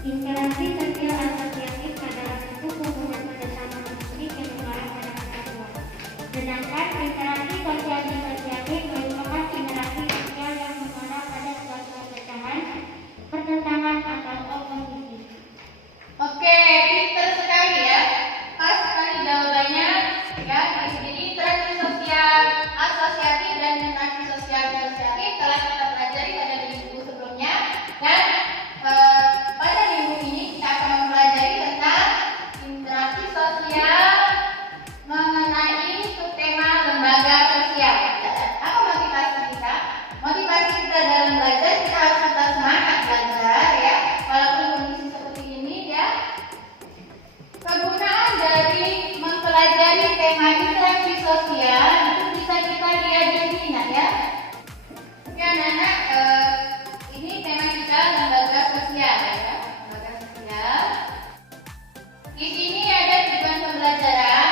Interaksi sosial asosiatif adalah bentuk hubungan kerjasama publik yang mengarah pada kesatuan. Sedangkan interaksi sosial disosiatif merupakan interaksi sosial yang mengarah pada suatu perpecahan, pertentangan atau oposisi. Oke, pinter sekali ya. Pas sekali jawabannya ya. Jadi interaksi sosial asosiatif dan interaksi sosial disosiatif telah kita pelajari pada minggu sebelumnya, dan pada minggu ini kita akan mempelajari tentang interaksi sosial mengenai subtema lembaga sosial. Apa motivasi kita? Motivasi kita dalam belajar, kita harus tetap semangat belajar ya. Walaupun kondisi seperti ini ya. Kegunaan dari mempelajari tema interaksi sosial itu bisa kita lihat di sini ya. Oke anak-anak, ini tema kita lembaga sosial ya. Lembaga sosial. Di sini ada tujuan pembelajaran,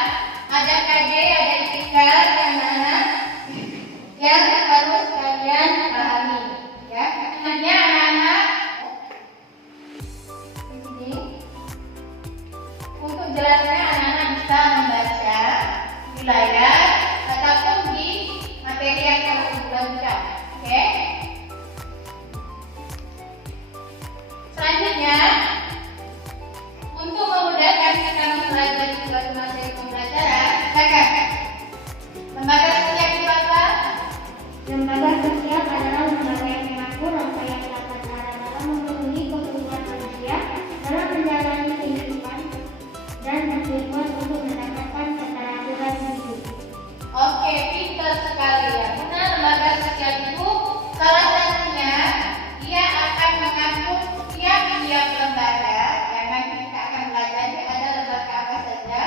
ada KD, ada IPK ya anak-anak, yang harus kalian pahami ya. Hanya anak-anak di sini. Untuk jelasnya anak-anak bisa membaca di layar ataupun di materi yang kami sebutkan. Oke. Selanjutnya, untuk memudahkan kita mempelajari suatu materi pembelajaran, silakan. Lembaga sosial itu apa? Lembaga sosial adalah lembaga yang mengatur rangkaian tata cara dalam memenuhi kebutuhan manusia dalam menjalani kehidupan dan bertujuan untuk mendapatkan keteraturan hidup. Oke, pintar sekali ya. Benar, lembaga sosial itu salah satunya dia akan mengatur tiap-tiap lembaga. Yang nanti kita akan pelajari ada lembaga apa saja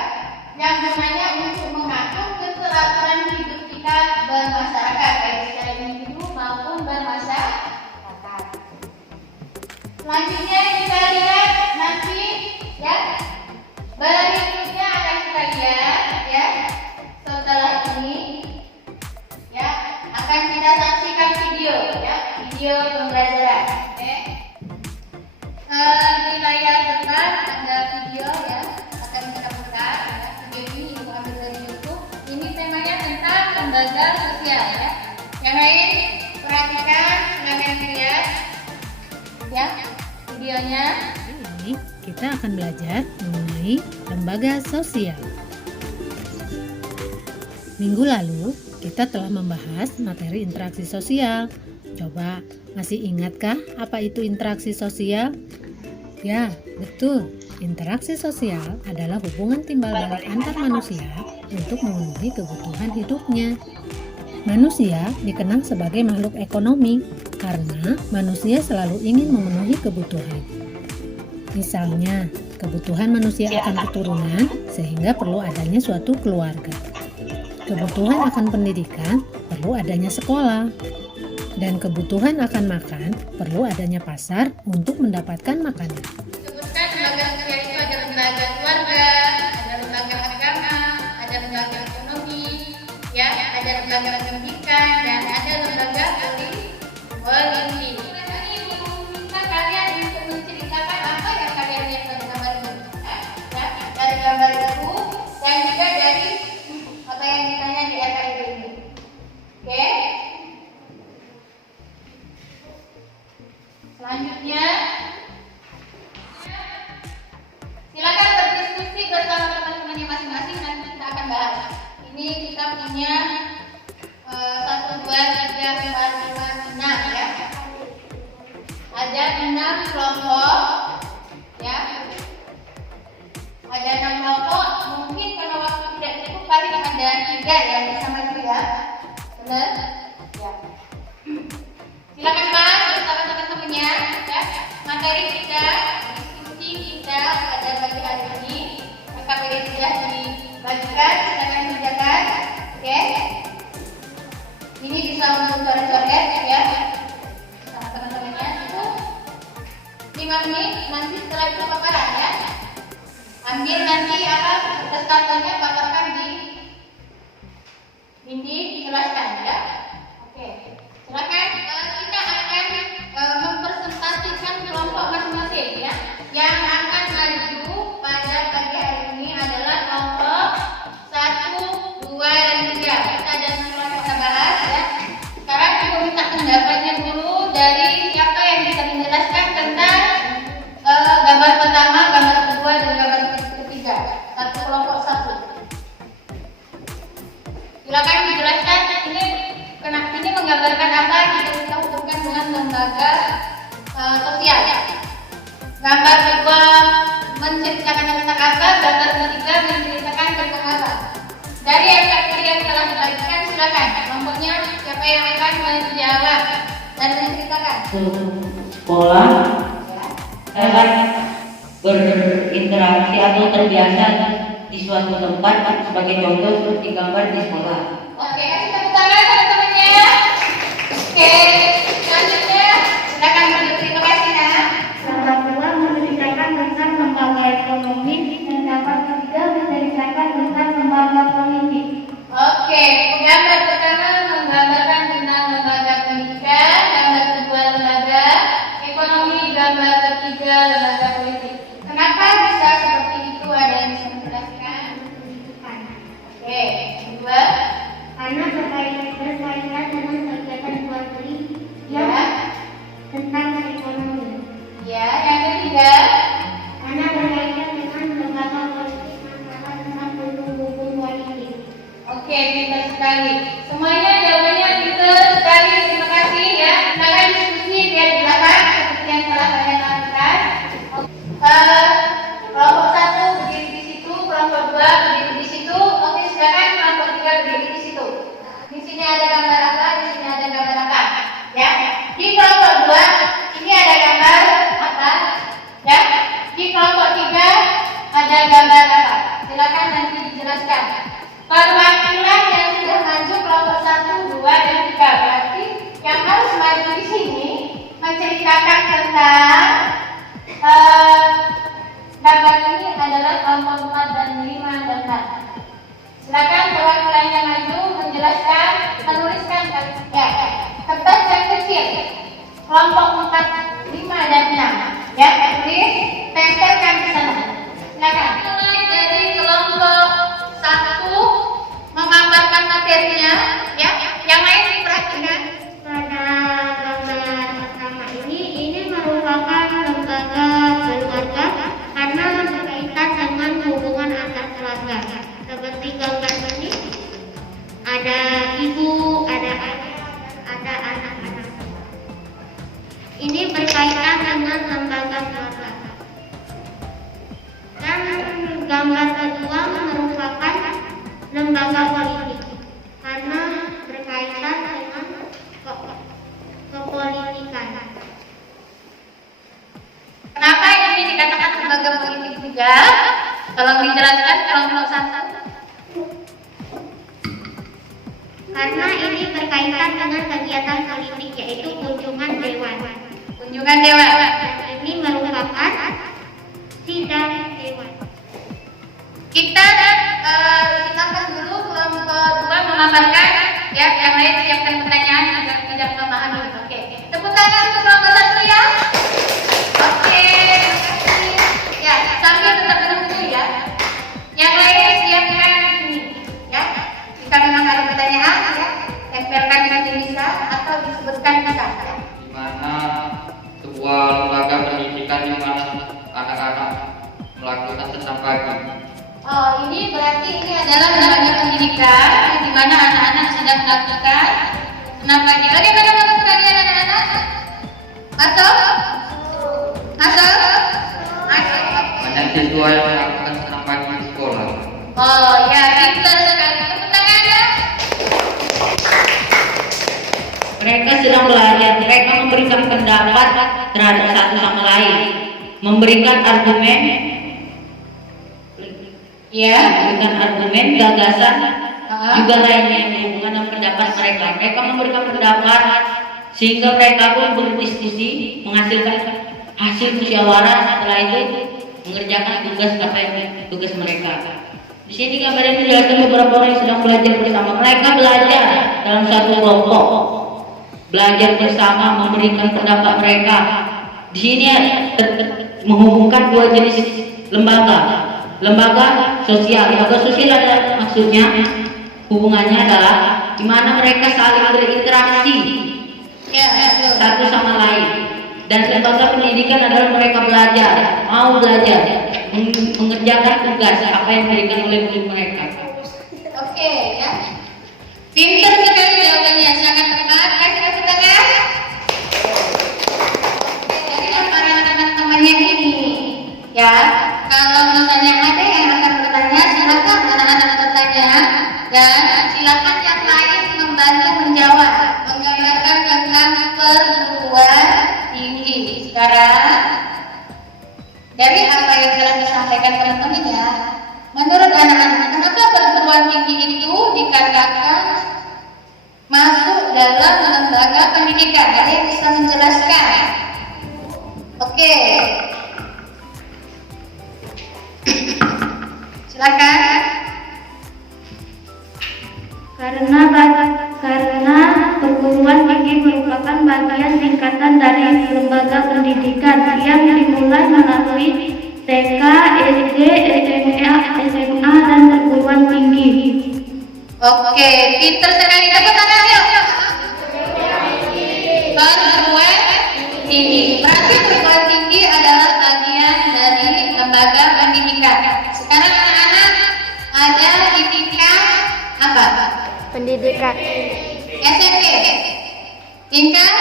yang gunanya untuk mengatur keteraturan hidup kita bermasyarakat, baik secara individu maupun bermasyarakat. Selanjutnya kita lihat nanti ya. Berikutnya akan kita lihat ya. Setelah ini ya akan kita saksikan video ya, video pembelajaran. Oke. Di layar depan ada video ya, akan kita putar ya. Video ini ibu ambil dari YouTube. Ini temanya tentang lembaga sosial ya. Yang lain perhatikan, silakan dilihat ya videonya. Ini kita akan belajar mengenai lembaga sosial. Minggu lalu kita telah membahas materi interaksi sosial. Coba masih ingatkah apa itu interaksi sosial? Ya, betul. Interaksi sosial adalah hubungan timbal balik antar manusia untuk memenuhi kebutuhan hidupnya. Manusia dikenal sebagai makhluk ekonomi karena manusia selalu ingin memenuhi kebutuhan. Misalnya, kebutuhan manusia akan keturunan sehingga perlu adanya suatu keluarga. Kebutuhan akan pendidikan perlu adanya sekolah. Dan kebutuhan akan makan perlu adanya pasar untuk mendapatkan makanan. Sebutkan lembaga sosial itu ada lembaga keluarga, ada lembaga agama, ada lembaga ekonomi, ya, ada lembaga pendidikan, dan ada lembaga politik. Ini ibu minta kalian untuk menceritakan apa yang kalian lihat dari gambar itu, ya, dari gambar itu, dan juga dari apa yang ditanya di RKID ini. Oke. Selanjutnya, silakan berdiskusi bersama teman-temannya masing-masing, nanti kita akan bahas. Ini kita punya 1, 2, 3, 4, 5, 6 ya. Ada 6 kelompok ya. Ada 6 kelompok, mungkin karena waktu tidak cukup paling ada 3 ya bisa maju ya. Benar? Ya. Silakan bahas bersama teman-temannya ya. Materi kita, diskusi kita pada pagi hari ini, KPD sudah dibagikan, silakan kerjakan. Oke. Ini bisa untuk coret-coret ya. Sama teman-temannya itu 5 menit, nanti setelah itu paparan ya. Ambil nanti apa kestartannya paparkan di dinding, jelaskan ya. Oke. Silakan kita akan mempresentasikan kelompok masing-masing ya. menggambarkan apa jika kita hubungkan dengan lembaga sosial? Gambar kedua menceritakan tentang apa? Gambar ketiga menceritakan tentang apa? Dari aktiviti yang telah dibagikan, silakan kelompoknya siapa yang akan menjawab dan menceritakan. Sekolah dapat berinteraksi atau terbiasa di suatu tempat, sebagai contoh seperti gambar di sekolah. Oke, kasih tepuk tangan teman-temannya. Oke, selanjutnya silakan Bunda. Terima kasih nak. Gambar dua menceritakan tentang lembaga ekonomi dan gambar ketiga menceritakan tentang lembaga politik. Oke, gambar pertama menggambarkan tentang lembaga pendidikan, gambar kedua lembaga ekonomi, gambar ketiga lembaga politik. Kenapa bisa seperti itu? Ada yang bisa menjelaskan? Oke, kedua. Karena berkaitan dengan kegiatan jual beli Ya, tentang ekonomi. ya. Yang ketiga. Karena berkaitan dengan lembaga politik masalah tentang buku-buku politik. Oke, pintar sekali. Semuanya jawabannya pintar sekali. Terima kasih ya. Silakan diskusi biar di belakang seperti yang telah saya lakukan. Kelompok satu berdiri di situ, kelompok dua berdiri di situ. Oke, silakan kelompok tiga berdiri di situ. Di sini ada gambar apa? Di sini ada gambar apa? Ya. Di kelompok dua ini ada gambar apa? Ya. Di kelompok tiga ada gambar apa? Silakan nanti dijelaskan. Perwakilan yang sudah maju kelompok 1, 2, dan 3 berarti yang harus maju di sini menceritakan tentang gambar ini adalah kelompok 4 dan 5 dan 6. Silakan perwakilannya maju menjelaskan, menuliskan ya kertas yang kecil kelompok 4, 5, dan 6 ya, tulis tempelkan ke sana. Silakan. Mulai dari kelompok 1 memaparkan materinya ya, yang lain diperhatikan. Pada gambar pertama ini merupakan lembaga keluarga karena berkaitan dengan hubungan antar keluarga. Seperti gambar ini ada ibu, ada ayah, ada anak-anak. Ini berkaitan dengan lembaga keluarga. Dan gambar kedua merupakan lembaga politik karena berkaitan dengan kepolitikan. Kenapa ini dikatakan lembaga politik juga? Tolong dijelaskan kelompok 1. Karena ini berkaitan dengan kegiatan politik yaitu kunjungan dewan. Kunjungan dewan. Dan ini merupakan sidang dewan. Kita silakan dulu kelompok 2 memaparkan ya, yang lain siapkan pertanyaan agar tidak memahami. Oke. Tepuk tangan untuk kelompok 1 ya. Oke, terima kasih. Ya, sambil tetap menunggu ya. Yang lain siapkan ini ya. Jika memang ada pertanyaan ya, tempelkan saja bisa atau disebutkan bisa ya. Di mana sebuah lembaga pendidikan di mana anak-anak melakukan senam pagi. Oh, ini berarti ini adalah lembaga pendidikan di mana anak-anak sedang melakukan senam pagi. Bagaimana menurut kalian anak-anak? Masuk? Masuk? Masuk. Banyak siswa yang melakukan senam pagi di sekolah. Oh ya, pintar sekali. Tepuk tangan ya. Mereka sedang belajar, mereka memberikan pendapat terhadap satu sama lain, memberikan argumen, gagasan, juga lainnya yang berhubungan dengan pendapat mereka. Mereka memberikan pendapat sehingga mereka pun berdiskusi, menghasilkan hasil musyawarah. Setelah itu mengerjakan tugas mereka. Di sini gambarnya menjelaskan beberapa orang yang sedang belajar bersama. Mereka belajar dalam satu kelompok, belajar bersama, memberikan pendapat mereka. Di sini menghubungkan dua jenis lembaga sosial. Lembaga sosial adalah maksudnya hubungannya adalah di mana mereka saling berinteraksi satu sama lain. Dan lembaga pendidikan adalah mereka belajar, mau belajar, mengerjakan tugas apa yang diberikan oleh guru mereka. Oke ya. Pintar sekali jawabannya, sangat terima kasih. Sekarang dari apa yang telah disampaikan teman-teman ya, menurut anak-anak, kenapa perguruan tinggi itu dikatakan masuk dalam lembaga pendidikan? Ada yang bisa menjelaskan? Oke, silakan. Karena perguruan tinggi merupakan bagian tingkatan dari lembaga pendidikan yang dimulai melalui TK, SD, SMA, dan perguruan tinggi. Oke, pinter sekali. Tepuk tangan yuk. Perguruan tinggi. Berarti perguruan tinggi adalah bagian dari lembaga pendidikan. Sekarang anak-anak ada di tingkat apa? Pendidikan. SMP. Tingkat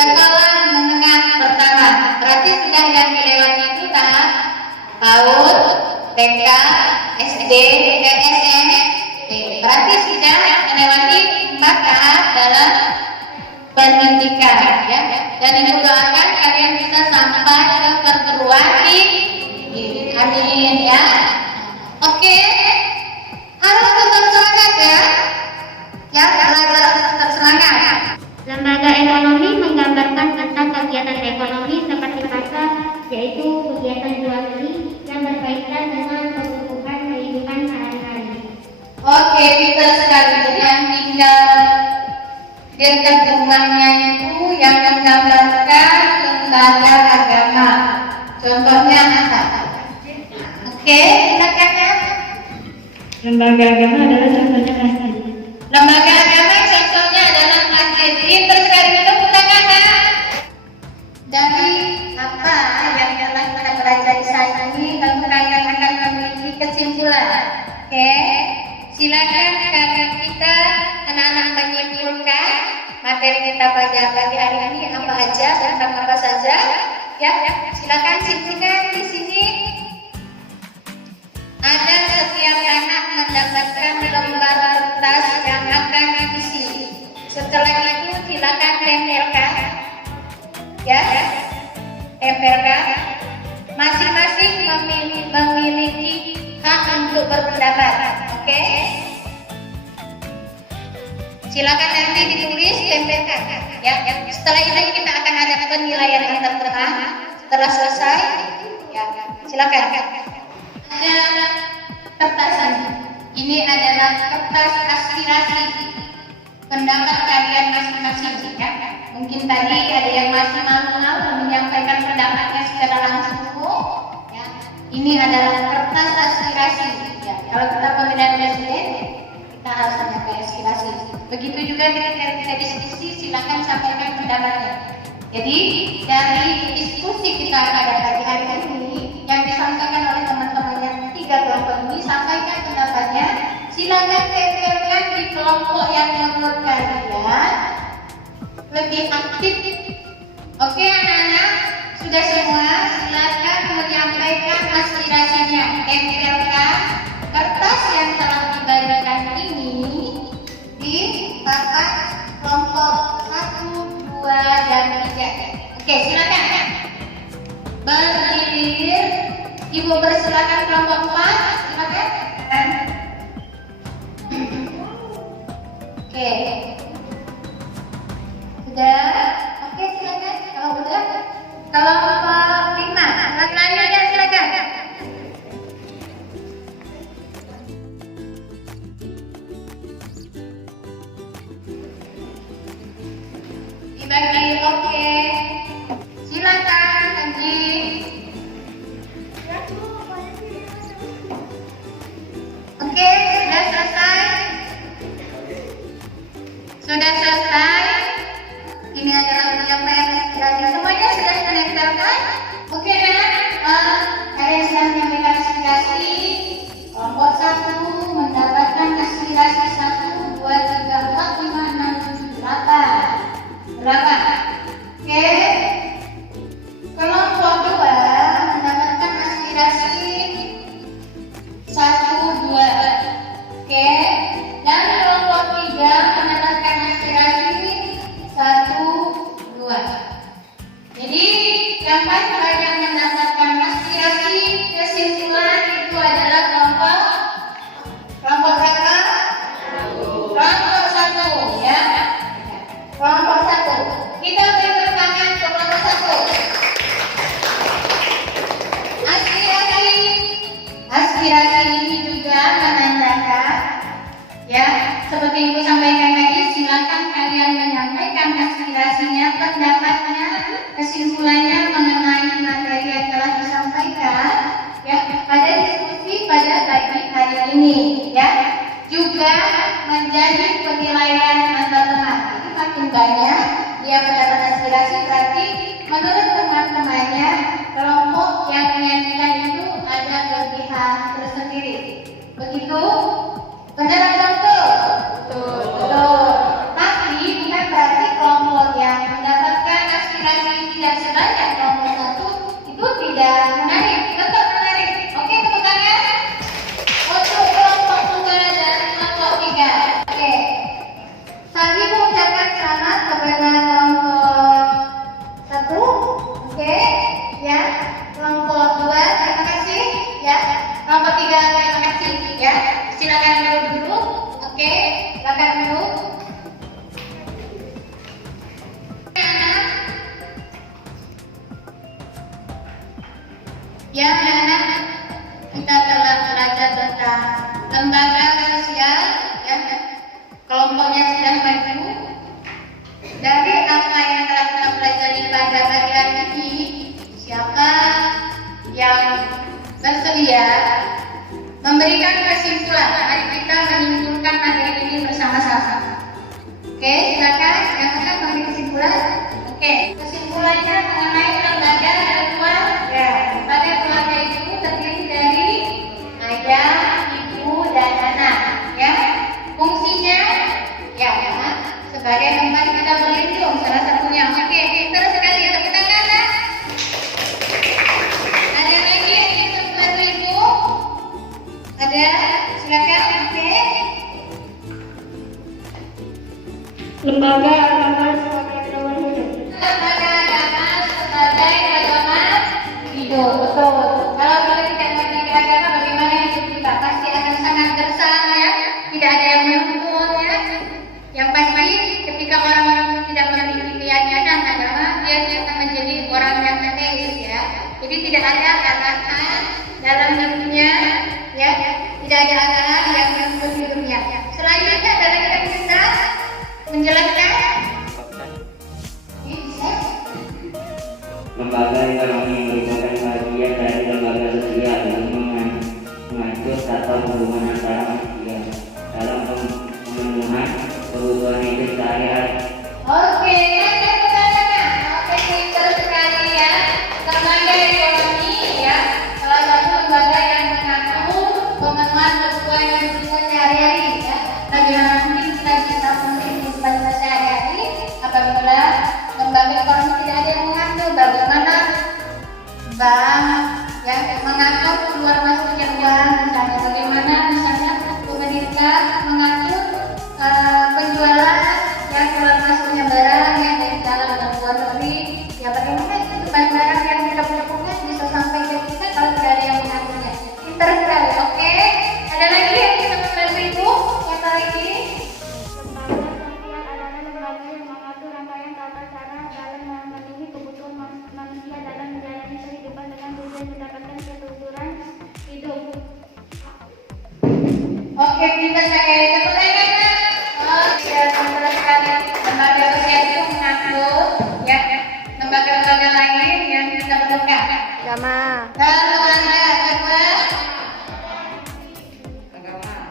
sekolah menengah pertama. Berarti sudah yang dilewati itu tahap PAUD, TK, SD, SMP. Berarti sudah melewati 4 tahap dalam pendidikan ya. Dan ibu doakan kalian bisa sampai ke perguruan tinggi. Amin ya. Oke. Harus tetap semangat ya. Ya, belajar harus tetap semangat. Lembaga ekonomi menggambarkan tentang kegiatan ekonomi seperti pasar, yaitu kegiatan jual beli yang berkaitan dengan kebutuhan kehidupan sehari-hari. Oke, pintar sekali. Jadi yang tinggal dekat rumahnya itu yang menggambarkan lembaga agama. Contohnya apa? Oke, silakan ya. Lembaga agama adalah contohnya masjid. Lembaga agama contohnya adalah masjid. Pintar sekali, tepuk tangan ya. Dari apa yang telah kita pelajari saat ini, tentu kalian akan memiliki kesimpulan. Oke, silakan kakak kita anak-anak menyimpulkan materi kita pada pagi hari ini apa aja, tentang apa saja. Ya, silakan simpulkan di sini. Ada setiap anak mendapatkan lembar kertas yang akan diisi. Setelah itu silakan tempelkan, ya, tempelkan. Masing-masing memiliki hak untuk berpendapat, oke? Silakan nanti ditulis, tempelkan, ya. Setelah itu kita akan ada penilaian yang tertera. Setelah selesai, ya, silakan. Ada kertas ini adalah kertas aspirasi pendapat kalian masing-masing ya. Mungkin tadi ada yang masih malu-malu menyampaikan pendapatnya secara langsung ya. Ini adalah kertas aspirasi ya. Kalau kita pemilihan presiden kita harus menyampaikan aspirasi. Begitu juga ketika kita diskusi, silakan sampaikan pendapatnya. Jadi dari diskusi kita pada pagi hari ini yang disampaikan oleh teman-teman yang 3 kelompok ini, sampaikan pendapatnya. Silakan tempelkan di kelompok yang menurut kalian lebih aktif. Oke anak-anak, sudah semua? Silakan menyampaikan aspirasinya. Tempelkan kertas yang telah dibagikan ini di papan kelompok 1, 2, dan 3. Oke, silakan. Berdiri. Ibu persilakan kelompok 4. Silakan. Oke. Sudah? Oke, silakan. Kalau udah, kelompok 5. Selanjutnya silakan. Dibagi, oke. Silakan, Anji. sampai yang mendapatkan aspirasi kesimpulan itu adalah kelompok berapa? Kelompok 1 ya. Kelompok 1. Kita beri tepuk tangan ke kelompok 1. Aspirasi ini juga menandakan ya, seperti Ibu sampaikan tadi, silakan kalian menyampaikan aspirasinya, pendapatnya, kesimpulannya mengenai materi yang telah disampaikan ya pada diskusi pada pagi hari ini ya. Juga menjadi penilaian antar teman. Jadi makin banyak dia mendapat aspirasi, berarti menurut teman-temannya kelompok yang menyajikan itu ada kelebihan tersendiri. Begitu? Benar atau betul? Betul. Tapi bukan berarti kelompok yang mendapatkan aspirasi tidak sebanyak kelompok 1 itu tidak menarik. Tetap menarik. Oke, tepuk tangan. Untuk kelompok 2 dan kelompok 3. Oke. Saya mengucapkan selamat kepada kelompok 1. Oke, ya. Kelompok 2, terima kasih. Ya. Kelompok 3, terima kasih. Ya. Silakan duduk. Oke, silakan duduk. Ya, anak-anak, kita telah belajar tentang lembaga sosial, ya. Kelompoknya sudah maju. Dari apa yang telah kita pelajari pada pagi hari ini, siapa yang bersedia memberikan kesimpulan? Mari kita menyimpulkan materi ini bersama-sama. Oke, silakan yang akan memberi kesimpulan. Oke, kesimpulannya mengenai lembaga keluarga. Lembaga keluarga itu terdiri dari ayah, ibu, dan anak. Ya, fungsinya ya sebagai tempat kita berlindung salah satunya. Oke, terus sekali tepuk tangan. Ada lagi yang ingin membantu ibu? Ada? Silakan. Oke. Lembaga agama sebagai pedoman hidup. Lembaga agama sebagai pedoman hidup. Betul. Kalau kita tidak mengerti agama, bagaimana hidup kita? Pasti akan sangat gersang ya. Tidak ada yang menuntun ya. Yang pasti ketika orang-orang tidak memiliki keyakinan agama, dia akan menjadi orang yang ateis ya. Jadi tidak ada arahan dalam hidupnya ya. Tidak ada arahan yang menuntun hidupnya. Selanjutnya ada lagi yang bisa menjelaskan. Lembaga ekonomi merupakan bagian dari lembaga sosial yang mengatur tata hubungan antara manusia dalam pemenuhan kebutuhan hidup sehari-hari. Oke, oke, pintar sekali ya. Lembaga ekonomi ya, salah satu lembaga yang mengatur pemenuhan kebutuhan hidup kita sehari-hari ya. Bagaimana mungkin kita bisa memenuhi kebutuhan kita sehari-hari apabila lembaga ekonomi tidak ada yang mengatur? Bagaimana bank yang mengatur keluar masuknya uang, misalnya bagaimana misalnya pemerintah mengatur penjualan yang keluar masuknya barang yang dari dalam dan luar negeri, ya bagaimana itu barang yang kita butuhkan bisa sampai ke kita kalau tidak ada yang mengaturnya. Pintar sekali. Oke, ada lagi yang bisa membantu ibu? Apa lagi? Lembaga sosial adalah lembaga yang mengatur rangkaian tata cara dalam memenuhi kebutuhan manusia dalam menjalani kehidupan dengan tujuan mendapatkan ketujuan hidup. Oke, pintar sekali. Tepuk tangan. Oke, pintar sekali. Lembaga sosial itu mengatur ya lembaga-lembaga lain yang kita perlukan. Agama. Lalu ada kedua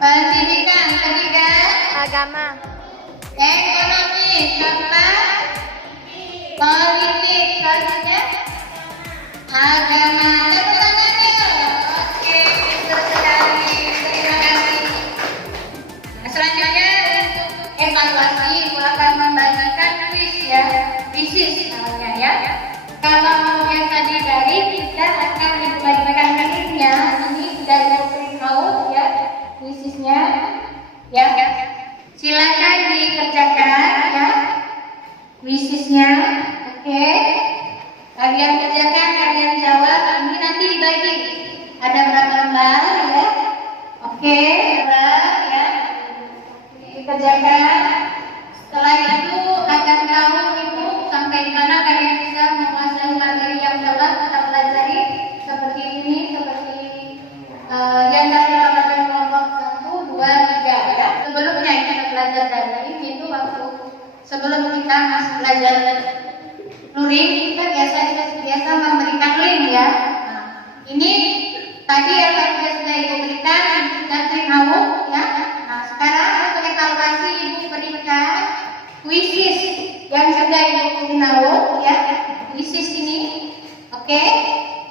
pendidikan, ketiga Agama. ekonomi, keempat politik, selanjutnya agama. Tepuk tangannya. Oke, pintar sekali. Terima kasih. Nah, selanjutnya untuk evaluasi, ibu akan membagikan kuis ya, kuis namanya ya. Kalau yang tadi dari kita akan dibagikan kuisnya, ini sudah ada print out ya, kuisnya ya. Silakan dikerjakan ya, kuisnya. Oke. Kalian kerjakan, kalian jawab. Ini nanti dibagi. Ada berapa lembar ya? Oke, lembar ya. Dikerjakan. Setelah itu akan tahu ibu sampai di mana kalian bisa menguasai materi yang telah kita pelajari seperti ini, seperti yang tadi dapatkan kelompok 1, 2, 3 ya. Sebelumnya kita belajar tadi itu waktu sebelum kita masih belajar luring, kita biasa memberikan link ya. Nah, ini tadi yang sudah ibu berikan dan tahu ya. Nah, sekarang untuk evaluasi ibu berikan kuisis yang sudah ibu tahu ya. Kuisis ini, oke.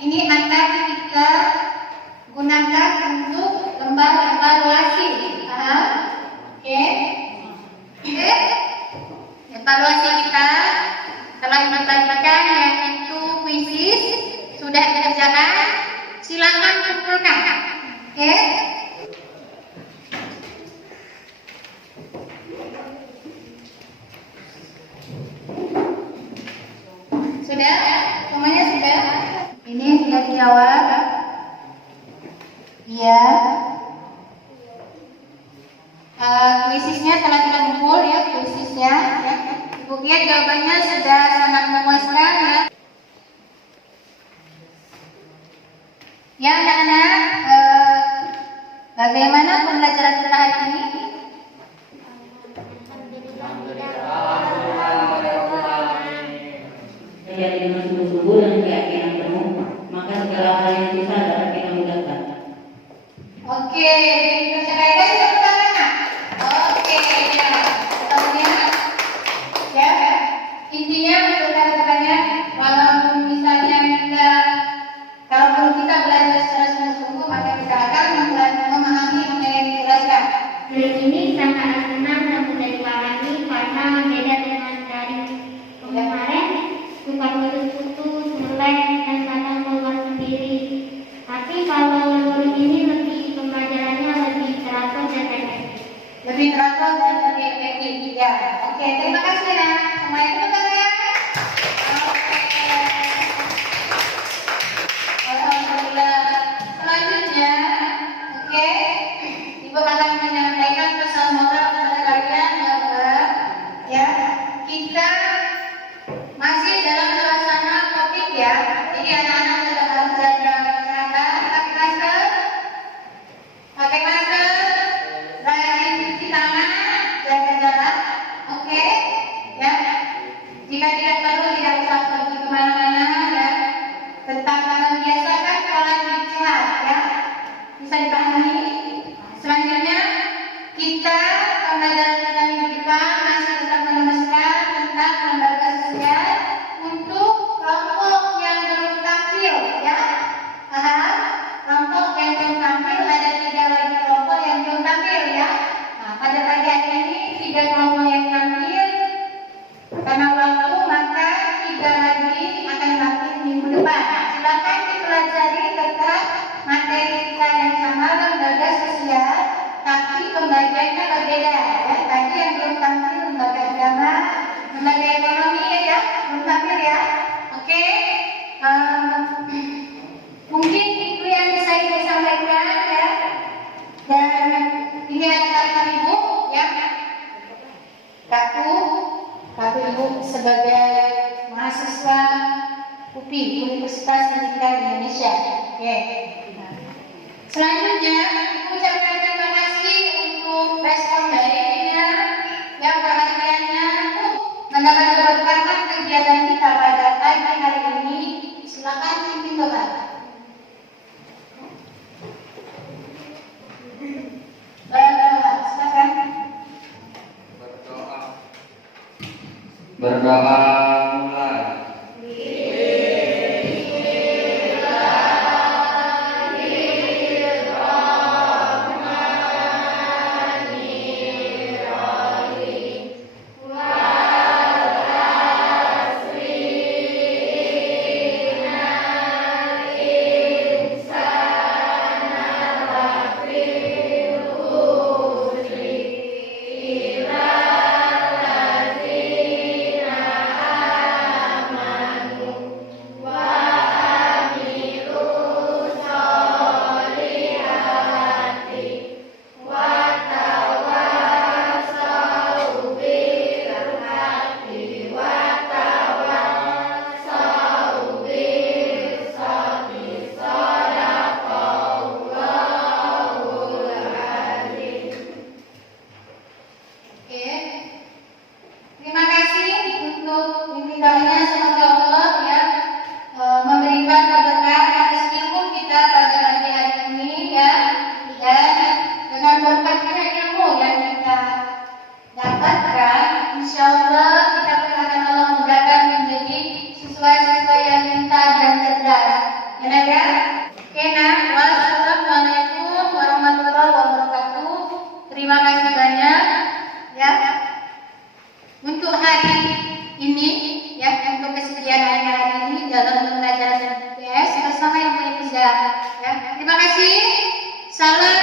Ini akan kita gunakan untuk lembar evaluasi. Paham? Oke. Evaluasi kita setelah dibagikan yang itu kuisis sudah dikerjakan, silakan kumpulkan. Oke. Sudah? Semuanya sudah? Ini sudah dijawab. Iya. Kuisisnya telah kita kumpul ya, kuisisnya ya. Ibu lihat jawabannya sudah sangat memuaskan ya. Ya anak-anak, bagaimana pembelajaran kita hari ini? Saya dengan sungguh-sungguh dan keyakinan penuh, maka segala hal yang susah dapat kita mudahkan. Oke, dipercayakan tepuk tangan. Oke, ya. Contohnya, ya. Intinya bukan walaupun misalnya kita kalau kita belajar secara sungguh-sungguh, maka kita akan memahami apa yang dijelaskan. Link ini sangat senang dan mudah dipahami karena beda dengan dari kemarin, suka putus-putus, ngelek, dan kadang keluar sendiri. Tapi kalau link ini pembelajarannya lebih teratur dan efektif. Lebih teratur dan lebih efektif. Ya, oke. Terima kasih ya. Semuanya tepuk tangan. Oke. Alhamdulillah. Selanjutnya, oke. Ibu akan menyampaikan pesan moral kepada kalian bahwa ya kita masih dalam suasana COVID ya. Jadi anak-anak sudah harus jaga kesehatan, pakai masker, rajin cuci tangan, jaga jarak, oke? Ya. Jika tidak perlu tidak usah pergi kemana-mana ya. Tetap biasakan pola hidup sehat ya. Bisa dipahami? Selanjutnya kita pembelajaran kita masih tetap merumuskan tentang lembaga sosial untuk kelompok yang belum tampil ya. Paham? Kelompok yang belum tampil ada 3 lagi kelompok yang belum tampil ya. Nah, pada pagi hari ini 3 kelompok yang tampil. Karena waktu maka 3 lagi akan tampil minggu depan. Silakan dipelajari tetap materi kita yang sama lembaga sosial, tapi pembagiannya berbeda ya. Tadi yang belum tampil lembaga agama, lembaga ekonomi ya, belum tampil ya. Oke. Mungkin itu yang bisa ibu sampaikan ya. Dan ini adalah ibu ya. Kaku ibu sebagai mahasiswa UPI Universitas Pendidikan Indonesia. Oke. Selanjutnya, ibu ucapkan terima kasih untuk respon baiknya, yang perhatiannya mendapat keberkahan kegiatan kita pada pagi hari ini. Silakan pimpin doa. Silakan. Berdoa mulai. Benar ya? Oke, nah, wassalamualaikum warahmatullahi wabarakatuh. Terima kasih banyak ya untuk hari ini ya, untuk kesediaan hari ini dalam pembelajaran IPS bersama Yang Mulia Riza ya. Terima kasih. Salam